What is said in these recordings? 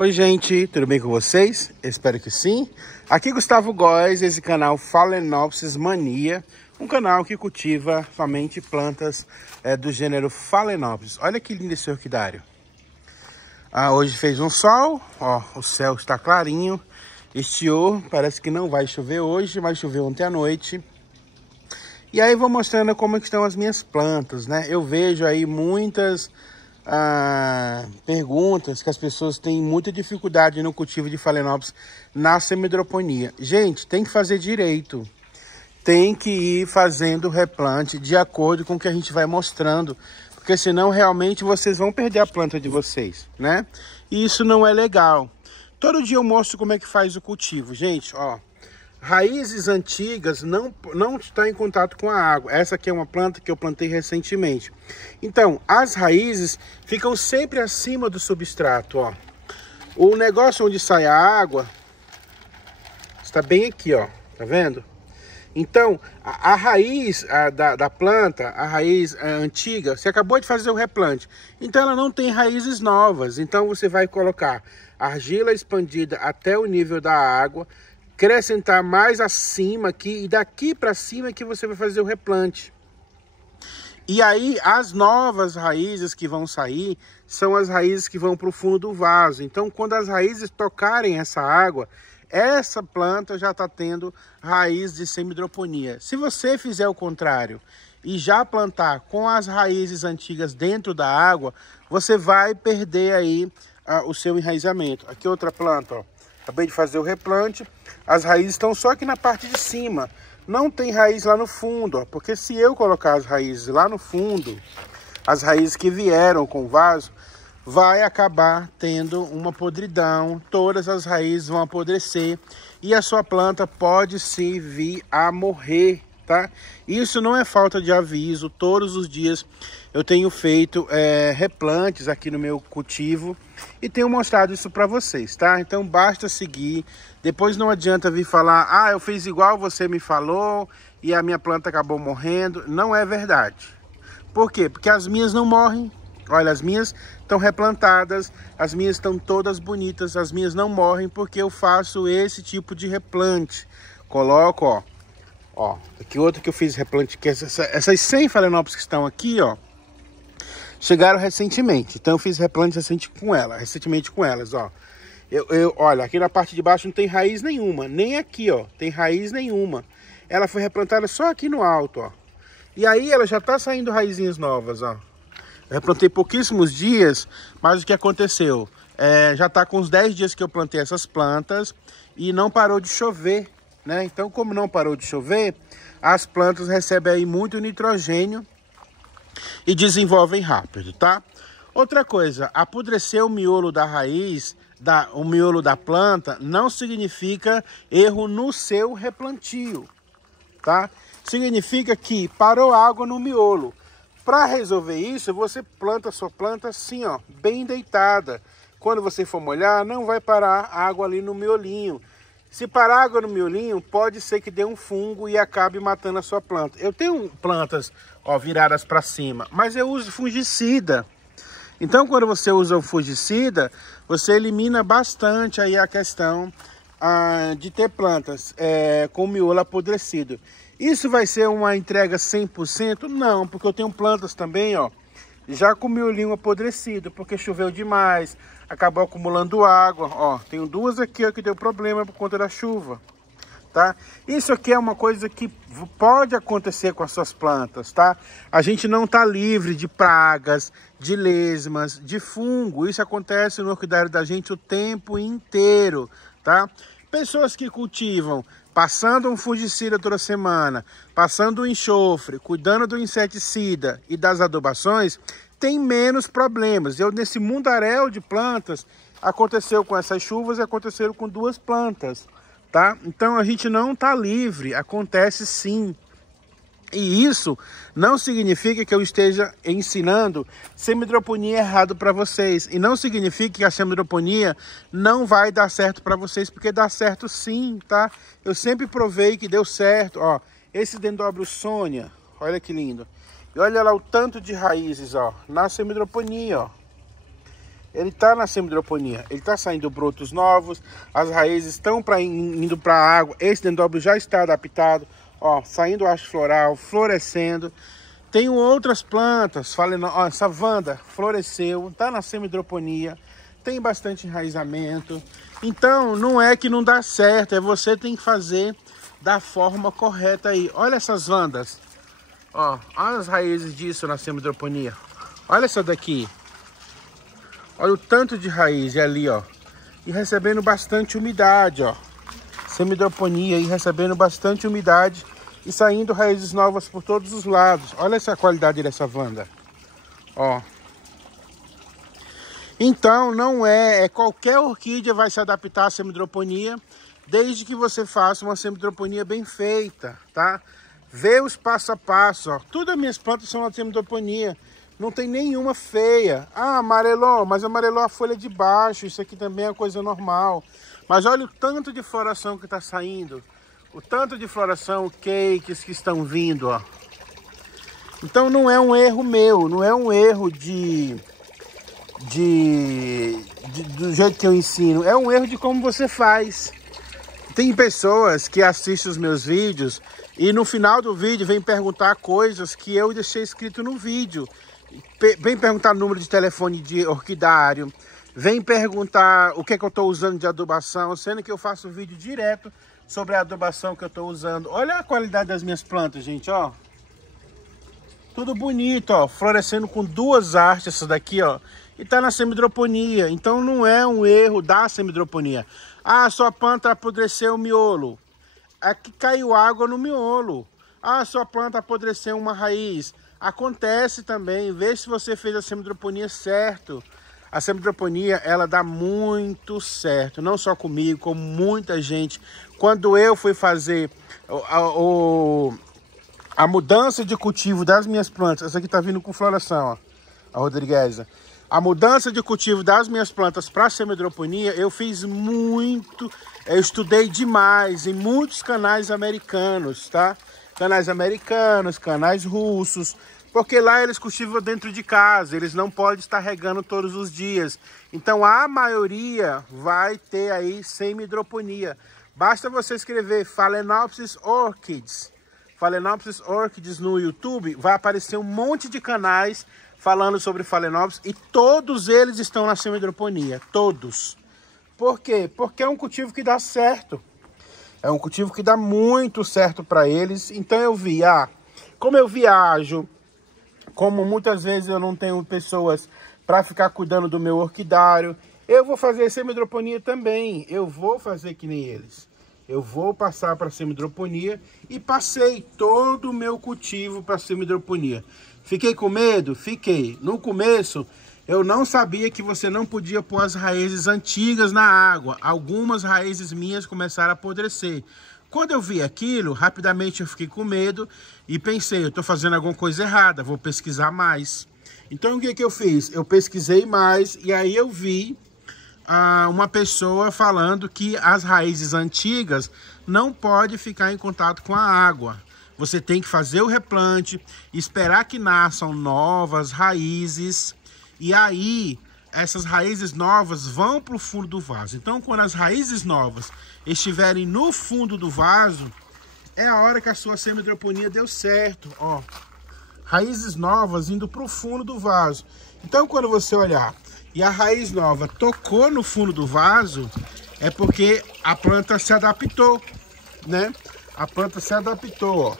Oi gente, tudo bem com vocês? Espero que sim. Aqui Gustavo Góes, esse canal Phalaenopsis Mania, um canal que cultiva somente plantas do gênero Phalaenopsis. Olha que lindo esse orquidário. Hoje fez um sol, ó, o céu está clarinho, estiou, parece que não vai chover hoje, vai chover ontem à noite. E aí vou mostrando como estão as minhas plantas, né? Eu vejo aí muitas perguntas que as pessoas têm muita dificuldade no cultivo de Phalaenopsis na semidroponia. Gente, tem que fazer direito. Tem que ir fazendo o replante de acordo com o que a gente vai mostrando. Porque senão realmente vocês vão perder a planta de vocês, né? E isso não é legal. Todo dia eu mostro como é que faz o cultivo. Gente, ó. Raízes antigas não estão em contato com a água. Essa aqui é uma planta que eu plantei recentemente. Então, as raízes ficam sempre acima do substrato, ó. O negócio onde sai a água está bem aqui, ó. Tá vendo? Então, a raiz da planta, a raiz antiga, você acabou de fazer o replante. Então, ela não tem raízes novas. Então, você vai colocar argila expandida até o nível da água, acrescentar mais acima aqui, e daqui para cima é que você vai fazer o replante. E aí as novas raízes que vão sair são as raízes que vão para o fundo do vaso. Então quando as raízes tocarem essa água, essa planta já está tendo raiz de semidroponia. Se você fizer o contrário e já plantar com as raízes antigas dentro da água, você vai perder aí o seu enraizamento. Aqui outra planta, ó. Acabei de fazer o replante, as raízes estão só aqui na parte de cima. Não tem raiz lá no fundo, ó, porque se eu colocar as raízes lá no fundo, as raízes que vieram com o vaso, vai acabar tendo uma podridão, todas as raízes vão apodrecer e a sua planta pode sim vir a morrer, tá? Isso não é falta de aviso, todos os dias eu tenho feito replantes aqui no meu cultivo e tenho mostrado isso para vocês, tá? Então basta seguir, depois não adianta vir falar, eu fiz igual você me falou e a minha planta acabou morrendo. Não é verdade. Por quê? Porque as minhas não morrem. Olha, as minhas estão replantadas, as minhas estão todas bonitas, as minhas não morrem porque eu faço esse tipo de replante. Coloco, ó, aqui outra que eu fiz replante, que essas 100 Phalaenopsis que estão aqui, ó, chegaram recentemente. Então eu fiz replante recentemente com elas, ó. Olha, aqui na parte de baixo não tem raiz nenhuma, nem aqui, ó, tem raiz nenhuma. Ela foi replantada só aqui no alto, ó. E aí ela já tá saindo raizinhas novas, ó. Eu replantei pouquíssimos dias, mas o que aconteceu? Já tá com uns 10 dias que eu plantei essas plantas e não parou de chover, né? Então, como não parou de chover, as plantas recebem aí muito nitrogênio e desenvolvem rápido, tá? Outra coisa, apodrecer o miolo da raiz, o miolo da planta, não significa erro no seu replantio, tá? Significa que parou água no miolo. Para resolver isso, você planta a sua planta assim, ó, bem deitada. Quando você for molhar, não vai parar água ali no miolinho. Se parar água no miolinho, pode ser que dê um fungo e acabe matando a sua planta. Eu tenho plantas, ó, viradas para cima, mas eu uso fungicida. Então, quando você usa o fungicida, você elimina bastante aí a questão de ter plantas com miolo apodrecido. Isso vai ser uma entrega 100%? Não, porque eu tenho plantas também, ó, já com miolinho apodrecido, porque choveu demais, acabou acumulando água, ó. Tenho duas aqui, ó, que deu problema por conta da chuva, tá? Isso aqui é uma coisa que pode acontecer com as suas plantas, tá? A gente não tá livre de pragas, de lesmas, de fungo. Isso acontece no orquidário da gente o tempo inteiro, tá? Pessoas que cultivam passando um fungicida toda semana, passando o enxofre, cuidando do inseticida e das adubações, tem menos problemas. Nesse mundaréu de plantas, aconteceu com essas chuvas e aconteceram com duas plantas, tá? Então a gente não tá livre, acontece sim. E isso não significa que eu esteja ensinando semidroponia errado para vocês. E não significa que a semidroponia não vai dar certo para vocês, porque dá certo sim, tá? Eu sempre provei que deu certo. Ó, esse Dendrobium Sônia, olha que lindo. E olha lá o tanto de raízes, ó, na semidroponia, ó. ele tá na semidroponia. Ele tá saindo brotos novos, as raízes estão indo para a água. Esse dendróbio já está adaptado, ó, saindo haste floral, florescendo. Tenho outras plantas, ó, essa Wanda floresceu, tá na semidroponia, tem bastante enraizamento. Então, não é que não dá certo, é você tem que fazer da forma correta aí. Olha essas Wandas, ó, olha as raízes disso na semidroponia. Olha essa daqui. Olha o tanto de raiz ali, ó. E recebendo bastante umidade, ó. Semidroponia aí recebendo bastante umidade e saindo raízes novas por todos os lados. Olha essa qualidade dessa Wanda, ó. Então, não é qualquer orquídea vai se adaptar à semidroponia, desde que você faça uma semidroponia bem feita, tá? Vê os passo a passo, ó. Todas as minhas plantas são na semidroponia. Não tem nenhuma feia. Ah, amarelou, mas amarelou a folha de baixo. Isso aqui também é coisa normal. Mas olha o tanto de floração que está saindo. O tanto de floração, cakes que estão vindo, ó. Então não é um erro meu, não é um erro do jeito que eu ensino. É um erro de como você faz. Tem pessoas que assistem os meus vídeos e no final do vídeo vem perguntar coisas que eu deixei escrito no vídeo. Vem perguntar número de telefone de orquidário, vem perguntar o que é que eu estou usando de adubação, sendo que eu faço vídeo direto sobre a adubação que eu estou usando. Olha a qualidade das minhas plantas, gente, ó. Tudo bonito, ó, florescendo com duas hastes, essa daqui, ó. E tá na semidroponia, então não é um erro da semidroponia. Ah, sua planta apodreceu o miolo. Aqui caiu água no miolo. Ah, sua planta apodreceu uma raiz. Acontece também, vê se você fez a semidroponia certo. A semidroponia, ela dá muito certo, não só comigo, como muita gente. Quando eu fui fazer a mudança de cultivo das minhas plantas, essa aqui tá vindo com floração, ó, a Rodriguesa. A mudança de cultivo das minhas plantas para semidroponia, eu fiz muito, eu estudei demais em muitos canais americanos, tá? Canais americanos, canais russos, porque lá eles cultivam dentro de casa, eles não podem estar regando todos os dias. Então a maioria vai ter aí semidroponia. Basta você escrever Phalaenopsis orchids, Phalaenopsis orchids no YouTube, vai aparecer um monte de canais falando sobre Phalaenopsis e todos eles estão na semidroponia, todos. Por quê? Porque é um cultivo que dá certo. É um cultivo que dá muito certo para eles. Então eu vi, como eu viajo, como muitas vezes eu não tenho pessoas para ficar cuidando do meu orquidário, eu vou fazer semidroponia também. Eu vou fazer que nem eles. Eu vou passar para semidroponia e passei todo o meu cultivo para semidroponia. Fiquei com medo? Fiquei. No começo, eu não sabia que você não podia pôr as raízes antigas na água. Algumas raízes minhas começaram a apodrecer. Quando eu vi aquilo, rapidamente eu fiquei com medo e pensei, eu estou fazendo alguma coisa errada, vou pesquisar mais. Então o que que eu fiz? Eu pesquisei mais e aí eu vi uma pessoa falando que as raízes antigas não podem ficar em contato com a água. Você tem que fazer o replante, esperar que nasçam novas raízes. E aí, essas raízes novas vão para o fundo do vaso. Então, quando as raízes novas estiverem no fundo do vaso, é a hora que a sua semidroponia deu certo. Ó, raízes novas indo para o fundo do vaso. Então, quando você olhar e a raiz nova tocou no fundo do vaso, é porque a planta se adaptou, né? A planta se adaptou, ó.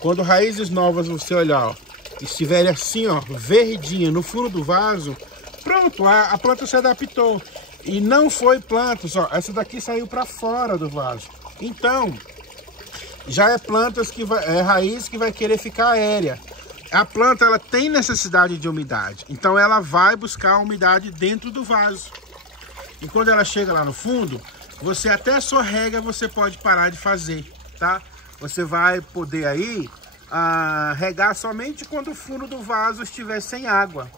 Quando raízes novas você olhar, ó, estiverem assim, ó, verdinha no fundo do vaso, pronto, a planta se adaptou. E não foi plantas, ó, essa daqui saiu para fora do vaso. Então, já é plantas que vai, é raiz que vai querer ficar aérea. A planta, ela tem necessidade de umidade, então ela vai buscar a umidade dentro do vaso. E quando ela chega lá no fundo, você até a sua rega você pode parar de fazer, tá? Você vai poder aí regar somente quando o fundo do vaso estiver sem água.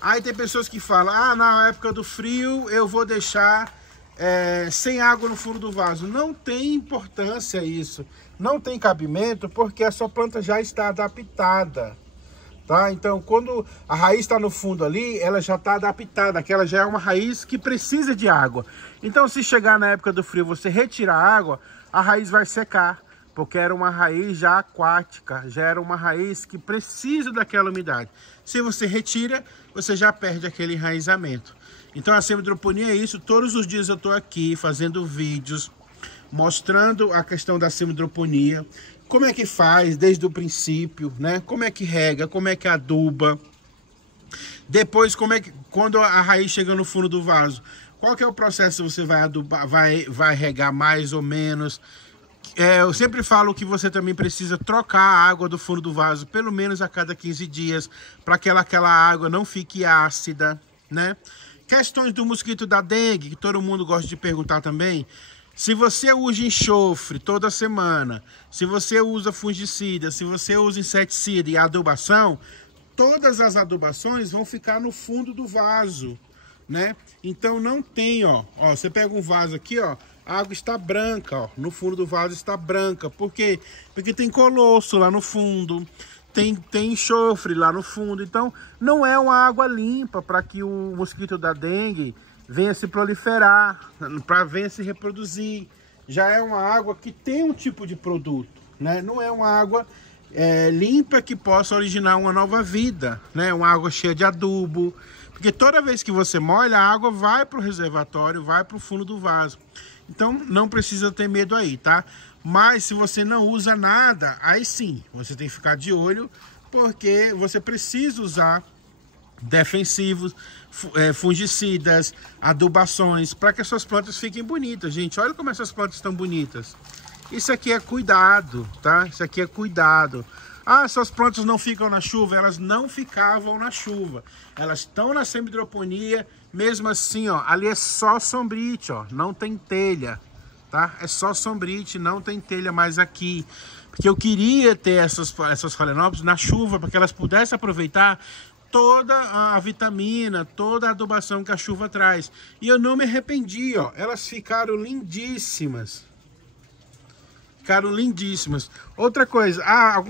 Aí tem pessoas que falam, na época do frio eu vou deixar sem água no fundo do vaso. Não tem importância isso, não tem cabimento, porque a sua planta já está adaptada. tá? Então, quando a raiz está no fundo ali, ela já está adaptada, que ela já é uma raiz que precisa de água. Então, se chegar na época do frio, você retirar a água, a raiz vai secar, porque era uma raiz já aquática, já era uma raiz que precisa daquela umidade. Se você retira, você já perde aquele enraizamento. Então, a semidroponia é isso. Todos os dias eu estou aqui fazendo vídeos, mostrando a questão da semidroponia, como é que faz desde o princípio, né? Como é que rega, como é que aduba. Depois, quando a raiz chega no fundo do vaso, qual que é o processo? Você vai adubar, vai regar mais ou menos. Eu sempre falo que você também precisa trocar a água do fundo do vaso pelo menos a cada 15 dias, para que aquela água não fique ácida, né? Questões do mosquito da dengue, que todo mundo gosta de perguntar também. Se você usa enxofre toda semana, se você usa fungicida, se você usa inseticida e adubação, todas as adubações vão ficar no fundo do vaso, né? Então não tem, ó, você pega um vaso aqui, ó, a água está branca, ó, no fundo do vaso está branca. Por quê? Porque tem colosso lá no fundo, tem enxofre lá no fundo. Então não é uma água limpa para que o mosquito da dengue venha se proliferar, para venha se reproduzir. Já é uma água que tem um tipo de produto, né? Não é uma água limpa que possa originar uma nova vida, né? Uma água cheia de adubo, porque toda vez que você molha, a água vai para o reservatório, vai para o fundo do vaso. Então não precisa ter medo aí, tá? Mas se você não usa nada, aí sim, você tem que ficar de olho, porque você precisa usar defensivos, fungicidas, adubações, para que as suas plantas fiquem bonitas. Gente, olha como essas plantas estão bonitas. Isso aqui é cuidado, tá? Isso aqui é cuidado. Ah, suas plantas não ficam na chuva. Elas não ficavam na chuva. Elas estão na semidroponia, mesmo assim, ó. Ali é só sombrite, ó. Não tem telha, tá? É só sombrite, não tem telha mais aqui. Porque eu queria ter essas Phalaenopsis na chuva, para que elas pudessem aproveitar toda a vitamina, toda a adubação que a chuva traz. E eu não me arrependi, ó. Elas ficaram lindíssimas. Ficaram lindíssimas. Outra coisa,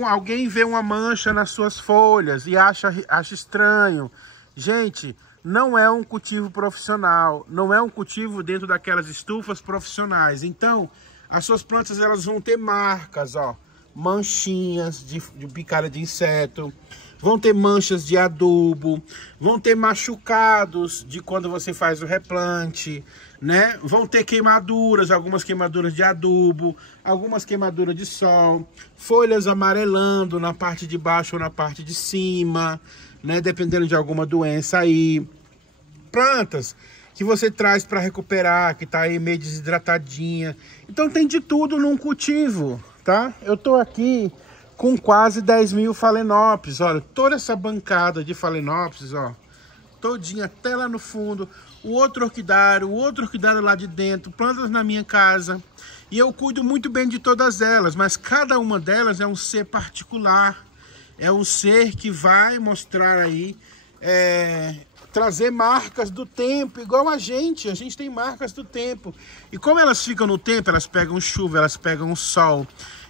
alguém vê uma mancha nas suas folhas e acha estranho. Gente, não é um cultivo profissional, não é um cultivo dentro daquelas estufas profissionais. Então, as suas plantas elas vão ter marcas, ó, manchinhas de picada de inseto, vão ter manchas de adubo, vão ter machucados de quando você faz o replante, né? Vão ter queimaduras, algumas queimaduras de adubo, algumas queimaduras de sol, folhas amarelando na parte de baixo ou na parte de cima, né? Dependendo de alguma doença aí. Plantas que você traz para recuperar, que tá aí meio desidratadinha. Então tem de tudo num cultivo, tá? Eu tô aqui com quase 10 mil Phalaenopsis, olha, toda essa bancada de Phalaenopsis, ó, todinha até lá no fundo, o outro orquidário lá de dentro, plantas na minha casa, e eu cuido muito bem de todas elas, mas cada uma delas é um ser particular, é um ser que vai mostrar aí, trazer marcas do tempo, igual a gente tem marcas do tempo, e como elas ficam no tempo, elas pegam chuva, elas pegam sol,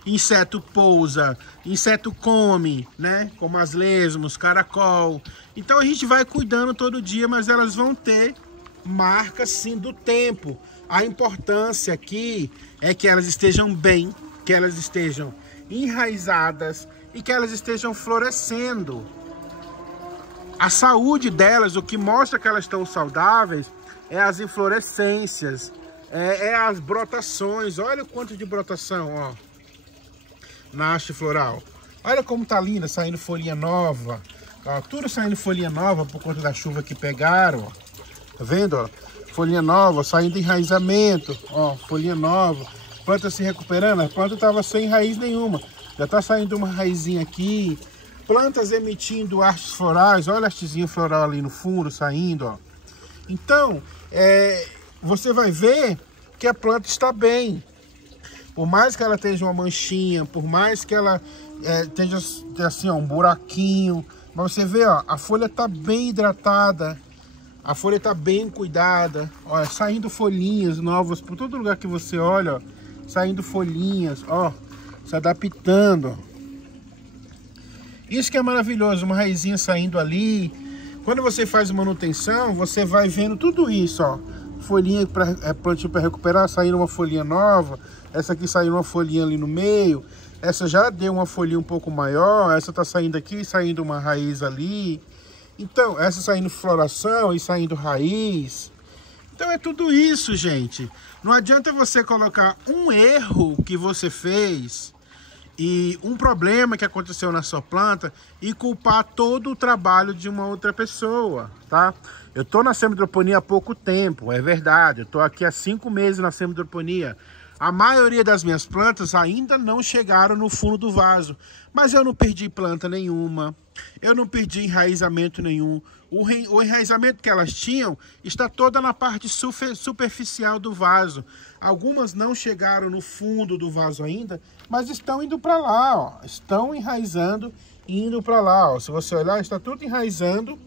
inseto pousa, inseto come, né? Como as lesmos, caracol. Então a gente vai cuidando todo dia, mas elas vão ter marcas sim do tempo. A importância aqui é que elas estejam bem, que elas estejam enraizadas e que elas estejam florescendo. A saúde delas, o que mostra que elas estão saudáveis, é as inflorescências, é as brotações. Olha o quanto de brotação, ó, na haste floral. Olha como tá linda, saindo folhinha nova. Ó, tudo saindo folhinha nova por conta da chuva que pegaram, ó. Tá vendo, ó? Folhinha nova, saindo enraizamento, ó, folhinha nova. Planta se recuperando, a planta tava sem raiz nenhuma. Já tá saindo uma raizinha aqui. Plantas emitindo hastes florais, olha a hastezinha floral ali no fundo, saindo, ó. Então, você vai ver que a planta está bem. Por mais que ela tenha uma manchinha, por mais que ela tenha assim, ó, um buraquinho, mas você vê, ó, a folha tá bem hidratada, a folha tá bem cuidada, ó, saindo folhinhas novas por todo lugar que você olha, ó, saindo folhinhas, ó, se adaptando. Isso que é maravilhoso, uma raizinha saindo ali. Quando você faz manutenção, você vai vendo tudo isso, ó. Folhinha para plantio para recuperar, saindo uma folhinha nova. Essa aqui saiu uma folhinha ali no meio. Essa já deu uma folhinha um pouco maior. Essa tá saindo aqui, saindo uma raiz ali. Então, essa saindo floração e saindo raiz. Então é tudo isso, gente. Não adianta você colocar um erro que você fez e um problema que aconteceu na sua planta e culpar todo o trabalho de uma outra pessoa, tá? Eu tô na semi-hidroponia há pouco tempo, é verdade. Eu tô aqui há 5 meses na semi-hidroponia. A maioria das minhas plantas ainda não chegaram no fundo do vaso. Mas eu não perdi planta nenhuma. Eu não perdi enraizamento nenhum. O enraizamento que elas tinham está toda na parte superficial do vaso. Algumas não chegaram no fundo do vaso ainda, mas estão indo para lá, ó. Estão enraizando e indo para lá, ó. Se você olhar, está tudo enraizando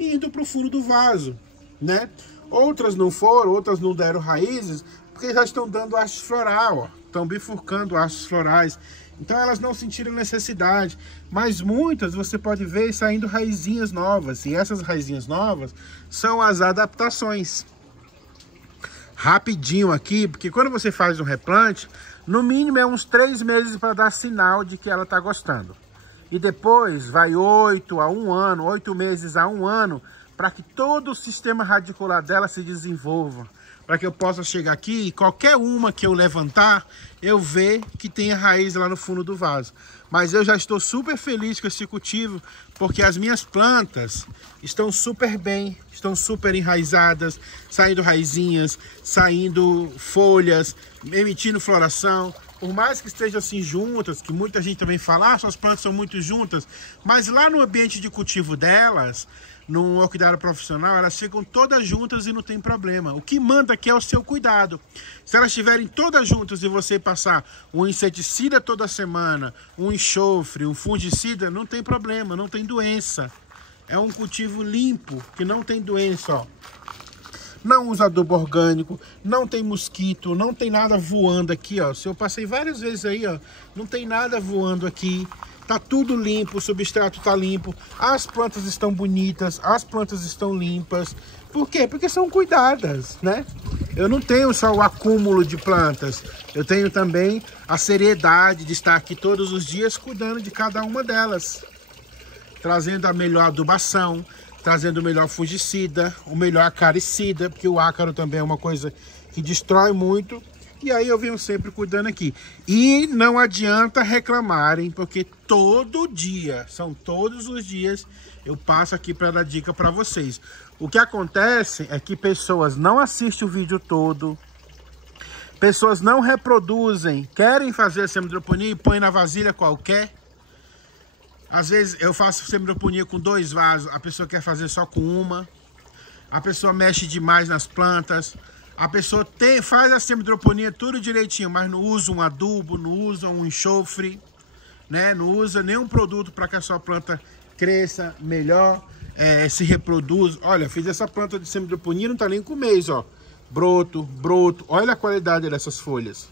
e indo para o fundo do vaso, né? Outras não foram, outras não deram raízes, porque já estão dando haste floral, ó. Estão bifurcando hastes florais. Então elas não sentiram necessidade. Mas muitas você pode ver saindo raizinhas novas. E essas raizinhas novas são as adaptações. Rapidinho aqui, porque quando você faz um replante, no mínimo é uns 3 meses para dar sinal de que ela está gostando. E depois vai 8 a 1 ano, 8 meses a 1 ano, para que todo o sistema radicular dela se desenvolva. Para que eu possa chegar aqui e qualquer uma que eu levantar, eu ver que tem a raiz lá no fundo do vaso. Mas eu já estou super feliz com esse cultivo, porque as minhas plantas estão super bem, estão super enraizadas, saindo raizinhas, saindo folhas, emitindo floração. Por mais que estejam assim juntas, que muita gente também fala, suas plantas são muito juntas, mas lá no ambiente de cultivo delas, no orquidário profissional, elas ficam todas juntas e não tem problema. O que manda aqui é o seu cuidado. Se elas estiverem todas juntas e você passar um inseticida toda semana, um enxofre, um fungicida, não tem problema, não tem doença. É um cultivo limpo, que não tem doença, ó. Não usa adubo orgânico, não tem mosquito, não tem nada voando aqui, ó. Se eu passei várias vezes aí, ó, não tem nada voando aqui. Tá tudo limpo, o substrato tá limpo, as plantas estão bonitas, as plantas estão limpas. Por quê? Porque são cuidadas, né? Eu não tenho só o acúmulo de plantas, eu tenho também a seriedade de estar aqui todos os dias cuidando de cada uma delas. Trazendo a melhor adubação, trazendo o melhor fungicida, o melhor acaricida, porque o ácaro também é uma coisa que destrói muito. E aí eu venho sempre cuidando aqui. E não adianta reclamarem, porque todo dia, são todos os dias, eu passo aqui para dar dica para vocês. O que acontece é que pessoas não assistem o vídeo todo, pessoas não reproduzem, querem fazer a semi-hidroponia e põem na vasilha qualquer. Às vezes eu faço semi-hidroponia com 2 vasos, a pessoa quer fazer só com uma. A pessoa mexe demais nas plantas. A pessoa faz a semi-hidroponia tudo direitinho, mas não usa um adubo, não usa um enxofre, né? Não usa nenhum produto para que a sua planta cresça melhor, se reproduz. Olha, fiz essa planta de semi-hidroponia, não tá nem com 1 mês, ó. Broto. Olha a qualidade dessas folhas.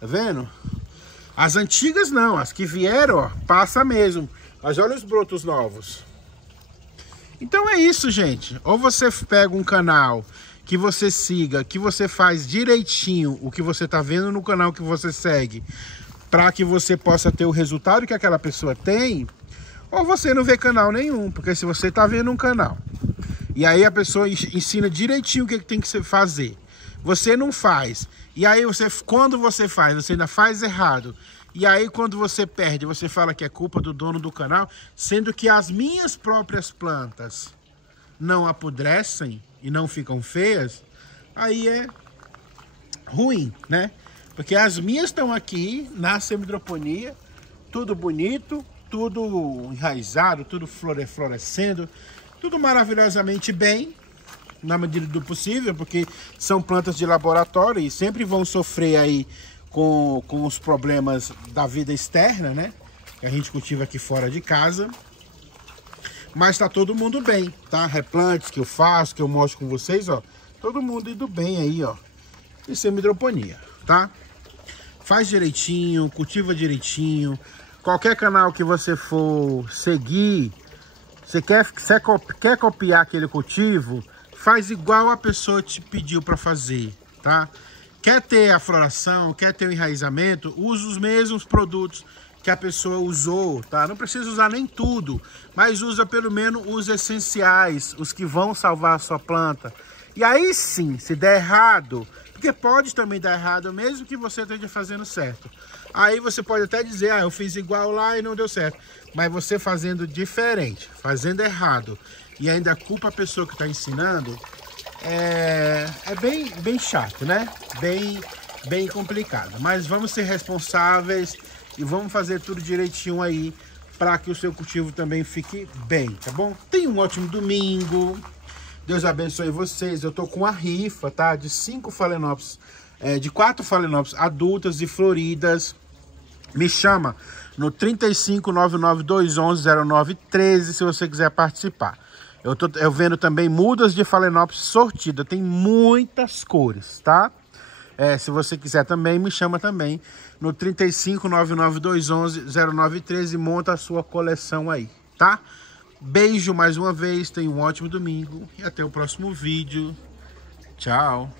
Tá vendo? As antigas não, as que vieram, ó, passa mesmo. Mas olha os brotos novos. Então é isso, gente. Ou você pega um canal que você siga, que você faz direitinho o que você tá vendo no canal que você segue, para que você possa ter o resultado que aquela pessoa tem, ou você não vê canal nenhum, porque se você tá vendo um canal e aí a pessoa ensina direitinho o que tem que fazer, você não faz, e aí quando você faz, você ainda faz errado, e aí quando você perde, você fala que é culpa do dono do canal, sendo que as minhas próprias plantas não apodrecem e não ficam feias, aí é ruim, né? Porque as minhas estão aqui na semi-hidroponia, tudo bonito, tudo enraizado, tudo florescendo, tudo maravilhosamente bem, na medida do possível, porque são plantas de laboratório e sempre vão sofrer aí com os problemas da vida externa, né? Que a gente cultiva aqui fora de casa. Mas tá todo mundo bem, tá? Replantes que eu faço, que eu mostro com vocês, ó. Todo mundo indo bem aí, ó. E semi-hidroponia, tá? Faz direitinho, cultiva direitinho. Qualquer canal que você for seguir, você quer copiar aquele cultivo, faz igual a pessoa te pediu para fazer, tá? Quer ter a floração, quer ter o enraizamento, usa os mesmos produtos que a pessoa usou, tá? Não precisa usar nem tudo, mas usa pelo menos os essenciais, os que vão salvar a sua planta. E aí sim, se der errado, porque pode também dar errado, mesmo que você esteja fazendo certo. Aí você pode até dizer, eu fiz igual lá e não deu certo. Mas você fazendo diferente, fazendo errado, e ainda culpa a pessoa que está ensinando, é bem chato, né? Bem complicado. Mas vamos ser responsáveis e vamos fazer tudo direitinho aí para que o seu cultivo também fique bem, tá bom? Tenha um ótimo domingo. Deus abençoe vocês. Eu tô com a rifa, tá? De 5 Phalaenopsis, de 4 Phalaenopsis adultas e floridas. Me chama no 3599-211-0913 se você quiser participar. Eu vendo também mudas de Phalaenopsis sortida. Tem muitas cores, tá? Se você quiser também, me chama também no 3599-211-0913 e monta a sua coleção aí, tá? Beijo mais uma vez, tenha um ótimo domingo e até o próximo vídeo. Tchau!